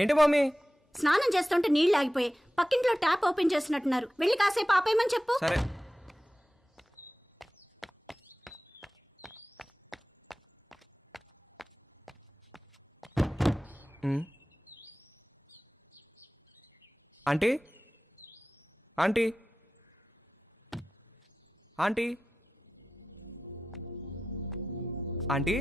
ఏంటి మమ్మీ? స్నానం చేస్తుంటే నీళ్లు ఆగిపోయాయి. పక్కింట్లో ట్యాప్ ఓపెన్ చేసినట్టున్నారు. వెళ్ళి కాసేపు ఆపేయమని చెప్పు. సరే. Aunty, aunty, aunty, aunty.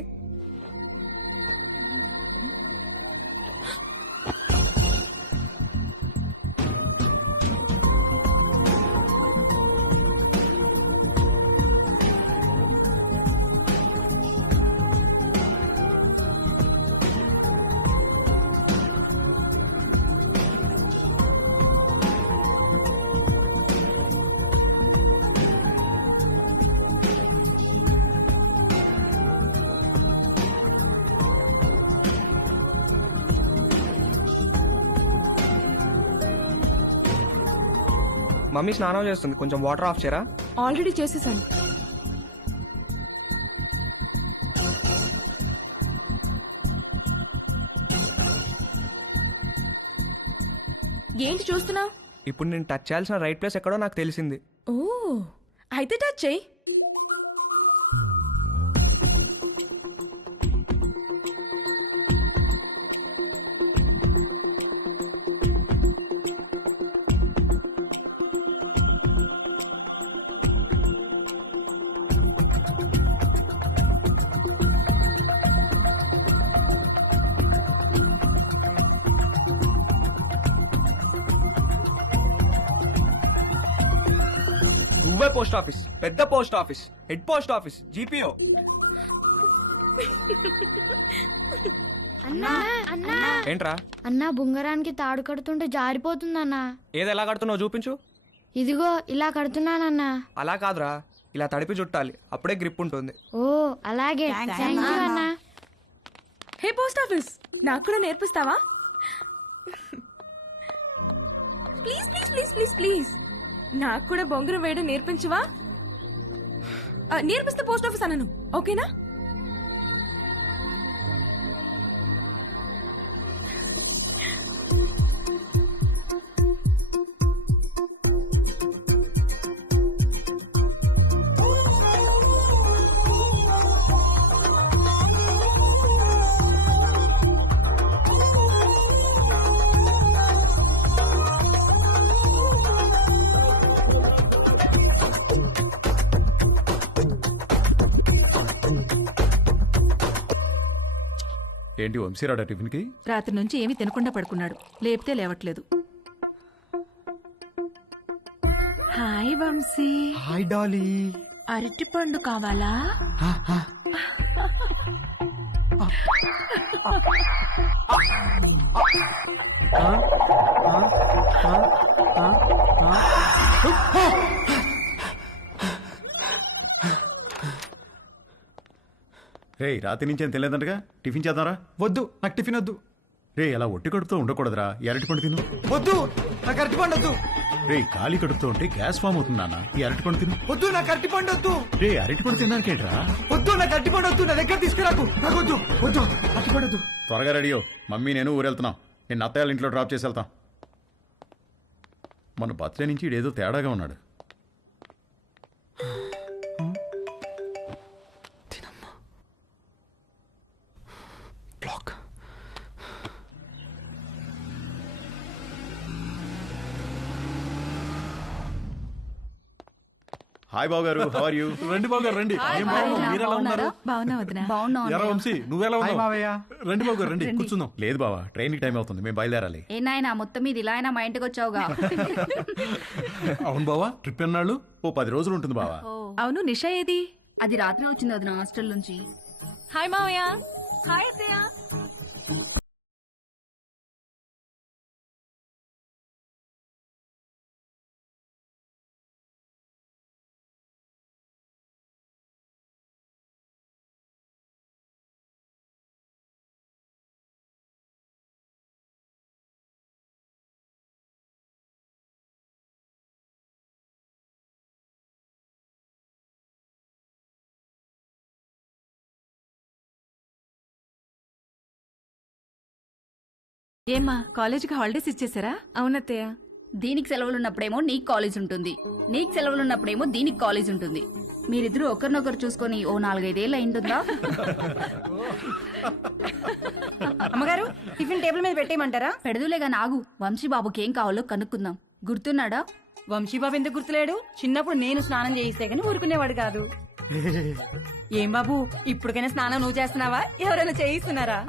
Mummy స్నానం చేస్తుంది, కొంచెం వాటర్ ఆఫ్ చేయరా? ఆల్రెడీ చేసేసాను. ఏంటి చూస్తున్నా? ఇప్పుడు నేను టచ్ చేయాల్సిన రైట్ ప్లేస్ ఎక్కడో నాకు తెలిసింది. ఓ, అయితే టచ్ చెయ్యి. నువ్వే పోస్ట్ ఆఫీస్, పెద్ద post office, head post office, GPO. అన్నా అన్నా ఏంట్రా? అన్నా బుంగరానికి తాడు కడుతుంటే జారిపోతుందన్నా. ఏది ఎలా కడుతున్నావు చూపించు. ఇదిగో ఇలా కడుతున్నానన్నా. అలా కాదురా, ఇలా తడిపి చుట్టాలి, అప్పుడే గ్రిప్ ఉంటుంది. ఓ అలాగే, థ్యాంక్ యూ అన్నా. హే పోస్ట్ ఆఫీస్, నాకు కూడా నేర్పిస్తావా? Please please please please please, నాకు కూడా బొంగరం వేయడం నేర్పించవా? నేర్పిస్తే పోస్ట్ ఆఫీస్ అన్నాను, ఓకేనా? ఏంటి వంశీరాడా టిఫిన్కి? రాత్రి నుంచి ఏమీ తినకుండా పడుకున్నాడు, లేపితే లేవట్లేదు. హాయ్ వంశీ. Hi Dolly. అరటిపండు కావాలా? రే రాత్రి నుంచి ఏం తెలియదంటగా, టిఫిన్ చేద్దాంరా. వద్దు, నాకు టిఫిన్ వద్దు. రే అలా ఒట్టి కడుపుతో ఉండకూడదురా, ఈ అరటిపండు తిను. వద్దు, నాకు అరటిపండు వద్దు. రే ఖాళీ కడుపుతో ఉంటే గ్యాస్ ఫామ్ అవుతుంది నాన్న, ఈ అరటిపండు తిను. వద్దు, నాకు అరటిపండు వద్దు. రే అరటిపండు తిన్నాకేంట్రా? వద్దు, నాకు అరటిపండు వద్దు. నా దగ్గర తీసుకురాకు, నాకు వద్దు. వద్దు, అరటిపండు వద్దు. త్వరగా రెడీ అయ్యో, మమ్మీ నేను ఊరెళ్తున్నాం. నేను అత్తయ్య ఇంట్లో డ్రాప్ చేసి వెళ్తాం. మన బర్త్డే నుంచి ఇడేదో తేడాగా ఉన్నాడు. హాయ్ బాబు గారు, హౌ ఆర్ యు? రండి బాబు గారు, రండి. ఏం బాగున్నావు, మీరు ఎలా ఉన్నారు? బాగున్నా వదినా. ఎరా వంశీ, నువ్వెలా హాయ్ ఉన్నావు? మావయ్య. రండి బాబు గారు, రండి, కూర్చుందాం. లేదు బావా, ట్రైన్ కి టైం అవుతుంది, మేము బయలుదేరాలి. ఏ నాయనా, మొత్తం మీద ఇలా అయినా మా ఇంటికి వచ్చావుగా. అవును బావా, ట్రిప్ ఎన్నాళ్ళు? ఓ 10 రోజులు ఉంటుంది బావా. అవును, నిషా ఏది? అది రాత్రి వచ్చింది వదిన హాస్టల్ నుంచి. హాయ్ మావయ్య. హాయ్ అత్తయ్య. ఏమ్మా కాలేజీకి హాలిడేస్ ఇచ్చేసారా? అవునత్తయ్య. దీనికి సెలవులు ఉన్నప్పుడేమో నీకు కాలేజ్ ఉంటుంది, నీకు సెలవులు ఉన్నప్పుడేమో దీనికి కాలేజ్ ఉంటుంది. మీరిద్దరూ ఒకరినొకరు చూసుకొని ఓ 4-5 ఏళ్ళు అయింటుందా? అమ్మగారు టిఫిన్ టేబుల్ మీద పెట్టేయమంటారా? పెడదులేగా నాగు. వంశీబాబుకి ఏం కావాలో కనుక్కుందాం. గుర్తున్నాడా? వంశీబాబు ఎందుకు గుర్తులేడు? చిన్నప్పుడు నేను స్నానం చేయిస్తే గానీ ఊరుకునేవాడు కాదు. ఏం బాబు ఇప్పటికైనా స్నానం నువ్వు చేస్తున్నావా, ఎవరైనా చేయిస్తున్నారా?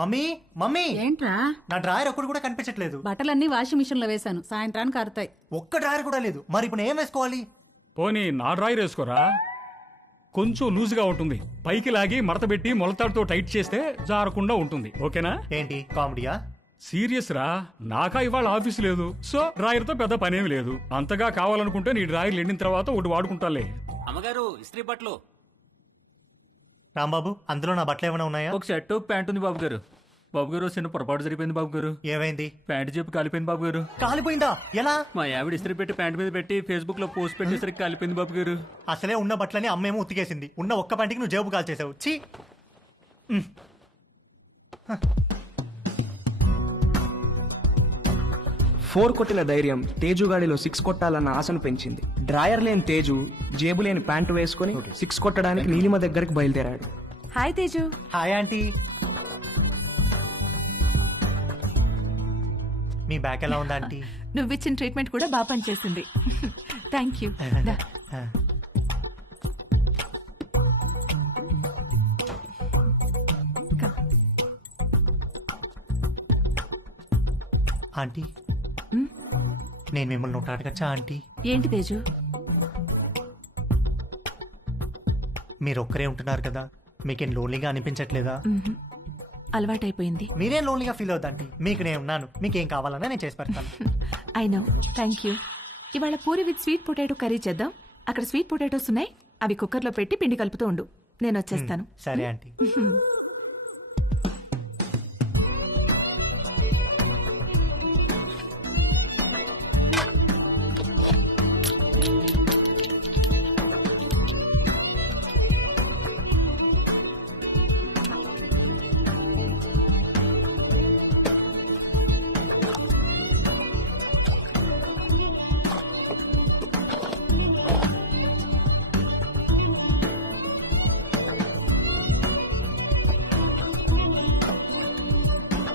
మమ్మీ మమ్మీ ఏంట్రా? నా డ్రాయర్ ఒక్కడు కూడా కనిపించట్లేదు. బట్టలన్నీ వాషింగ్ మిషన్ లో వేశాను, సాయంత్రానికి ఆరుతాయి. ఒక్క డ్రాయర్ కూడా లేదు. మరి ఇప్పుడు ఏం వేసుకోవాలి? పోనీ నా డ్రాయర్ వేసుకోరా, కొంచెం లూజ్గా ఉంటుంది. పైకి లాగి మడతబెట్టి మొలతాడుతో టైట్ చేస్తే జారకుండా ఉంటుంది. ఓకేనా? ఏంటి కామెడీయా? సీరియస్ రా, నాకా ఇవాళ ఆఫీస్ లేదు, సో డ్రాయర్ తో పెద్ద పనేమి లేదు. అంతగా కావాలనుకుంటే నీ డ్రాయర్ ఎండిన తర్వాత ఒకటి వాడుకుంటాలే. అమ్మగారు ఇస్త్రీ బట్టలు. రాంబాబు అందులో నా బట్టలు ఏమైనా ఉన్నాయా? ఒక షర్టు ప్యాంట్ ఉంది బాబు గారు. బాబు గారు చిన్న పొరపాటు జరిగిపోయింది బాబు గారు. ఏమైంది? ప్యాంట్ చెప్పి కాలిపోయింది బాబు గారు. కాలిపోయిందా? ఎలా? మా ఆవిడ ఇస్త్రీ పెట్టి ప్యాంట్ మీద పెట్టి ఫేస్బుక్ లో పోస్ట్ పెట్టేసరికి కాలిపోయింది బాబు గారు. అసలే ఉన్న బట్టలని అమ్మేమో ఉతికేసింది. ఉన్న ఒక్క పంటికి నువ్వు జేబు కాల్ చేసావు. ఛీ! 4 కొట్టిన ధైర్యం తేజుగాడిలో 6 కొట్టాలన్న ఆశను పెంచింది. డ్రాయర్ లేని తేజు జేబు లేని ప్యాంటు వేసుకుని 6 కొట్టడానికి నీలిమ దగ్గరికి బయలుదేరాడు. హాయ్ తేజు. Hi aunty. మీ బ్యాక్ ఎలా ఉందా ఆంటీ? నువ్విచ్చిన ట్రీట్మెంట్ కూడా బాగా పనిచేసింది. Thank you. ఆంటీ నేను మిమ్మల్ని ఒకటి అడగచ్చా ఆంటీ? ఏంటి తేజు? మీరు ఒక్కరే ఉంటున్నారు కదా, మీకేం లోన్లీగా అనిపించట్లేదా? అలవాటైపోయింది. మీరేం లోన్లీగా ఫీల్ అవుతాంటీ, మీకు నేను ఉన్నాను. మీకేం కావాలన్నా నేను చేసి పెడతాను. I know. Thank you. ఇవాళ puri with sweet potato curry చేద్దాం. అక్కడ స్వీట్ పొటాటోస్ ఉన్నాయి, అవి కుక్కర్లో పెట్టి పిండి కలుపుతూ ఉండు, నేను వచ్చేస్తాను. సరే ఆంటీ.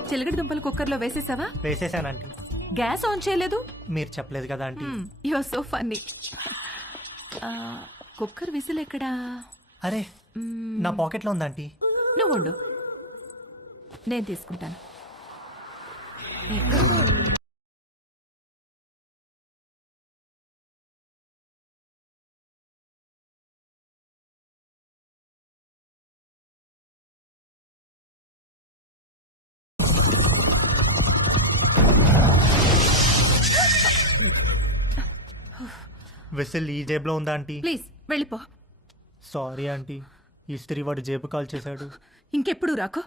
చిలకడ దుంపలు కుక్కర్లో వేసేసావా? వేసేసానంటీ. గ్యాస్ ఆన్ చేయలేదు? మీరు చెప్పలేదు కదా aunty. You are so funny. Cooker whistle ఎక్కడా? అరే నా పాకెట్లో ఉందాంటీ. నువ్వు ఉండు, నేను తీసుకుంటాను. విసిల్ ఈ జేబులో ఉందా ఆంటీ? ప్లీజ్ వెళ్ళిపో. సారీ ఆంటీ, ఈ స్త్రీ వాడు జేబు కాల్ చేశాడు. ఇంకెప్పుడు రాకో.